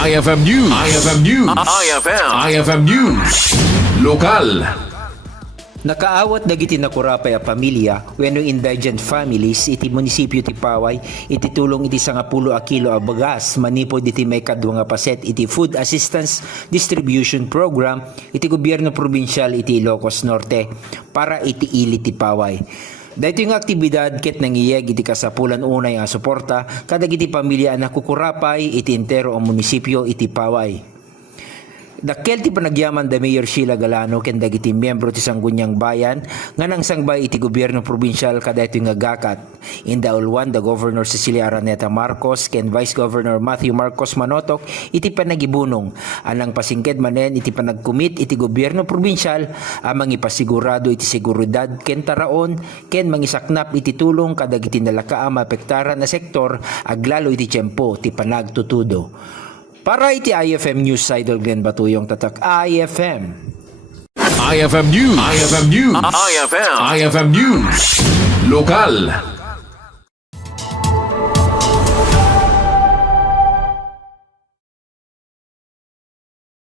IFM News. IFM News. IFM News. Lokal. Nakaawat dagiti nakurapay a pamilya wenno indigent families iti munisipyo ti Paway iti tulong iti 10 a kilo a bagas manipod iti may kadwa nga paset iti Food Assistance Distribution Program iti gobyerno probinsyal iti Ilocos Norte para iti ili ti Paway. Dahito yung aktibidad ket nangiyeg iti kasapulan unay nga suporta kadag iti pamilya na kukurapay iti entero ang munisipyo iti Paway. Dakkel ti panagyaman da Mayor Sheila Galano ken dagiti miyembro ti Sangguniang Bayan nga nang sangbay iti gobyerno probinsyal kadaytoy nga gakat. In the ulwan the Governor Cecilia Araneta Marcos ken Vice Governor Matthew Marcos Manotok iti panagibunong anang pasingked manen iti panagkumit iti gobyerno probinsyal amang ipasigurado iti seguridad ken taraon ken mangisaknap iti tulong kadagiti nalakaam apektaran na sektor aglalo iti tiempo ti panagtutudo. Para iti IFM News, Idol Glenn Batuyong tatak IFM. IFM News. IFM News. IFM News. Lokal.